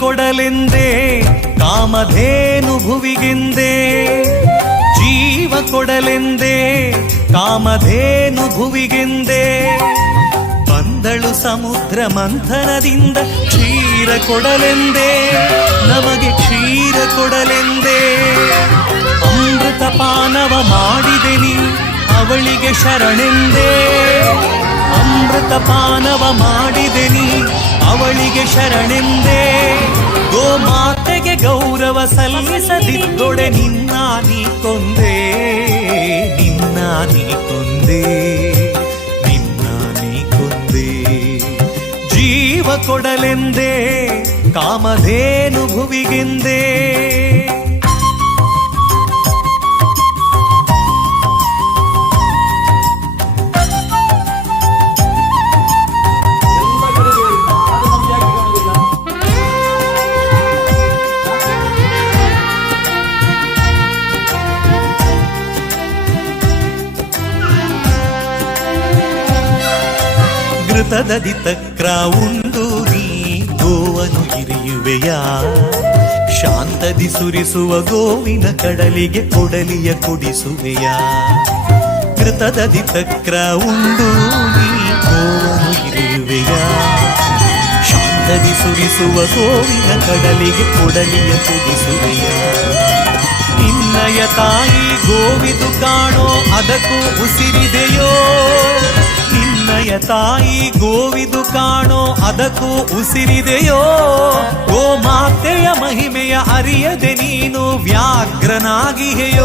ಕೊಡಲೆಂದೇ, ಕಾಮಧೇನು ಭುವಿಗೆಂದೇ. ಜೀವ ಕೊಡಲೆಂದೇ, ಕಾಮಧೇನು ಭುವಿಗೆಂದೇ. ಬಂದಳು ಸಮುದ್ರ ಮಂಥನದಿಂದ ಕ್ಷೀರ ಕೊಡಲೆಂದೇ, ನಮಗೆ ಕ್ಷೀರ ಕೊಡಲೆಂದೇ. ಅಮೃತ ಪಾನವ ಮಾಡಿದೆ ನೀ ಅವಳಿಗೆ ಶರಣೆಂದೇ. ಅಮೃತ ಪಾನವ ಮಾಡಿದೆ ನೀ, ಅವಳಿಗೆ ಶರಣೆಂದೇ. ಗೋಮಾತೆಗೆ ಗೌರವ ಸಲ್ಲಿಸದಿದ್ದೊಡೆ ನಿನ್ನ ನೀ ಕೊಂದೆ, ನಿನ್ನ ನೀ ಕೊಂದೆ, ನಿನ್ನ ನೀ ಕೊಂದೆ. ಜೀವ ಕೊಡಲೆಂದೇ ಕಾಮಧೇನು ಭುವಿಗೆಂದೇ ಘೃತದದಿ ತಕ್ರ ಉಂಡು ನೀ ಗೋವನು ಇರಿಯುವೆಯ ಶಾಂತದಿ ಸುರಿಸುವ ಗೋವಿನ ಕಡಲಿಗೆ ಕೊಡಲಿಯ ಕುಡಿಸುವೆಯ? ಘೃತದದಿ ತಕ್ರ ಉಂಡು ನೀ ಗೋವನು ಇರಿಯುವೆಯ ಶಾಂತದಿ ಸುರಿಸುವ ಗೋವಿನ ಕಡಲಿಗೆ ಕೊಡಲಿಯ ಕುಡಿಸುವೆಯ? ನಿನ್ನಯ ತಾಯಿ ಗೋವಿದು ಕಾಣೋ ಅದಕ್ಕೂ ಉಸಿರಿದೆಯೋ? ತಾಯಿ ಗೋವಿದು ಕಾಣೋ ಅದಕ್ಕೂ ಉಸಿರಿದೆಯೋ? ಗೋಮಾತೆಯ ಮಹಿಮೆಯ ಅರಿಯದೆ ನೀನು ವ್ಯಾಘ್ರನಾಗಿಯೋ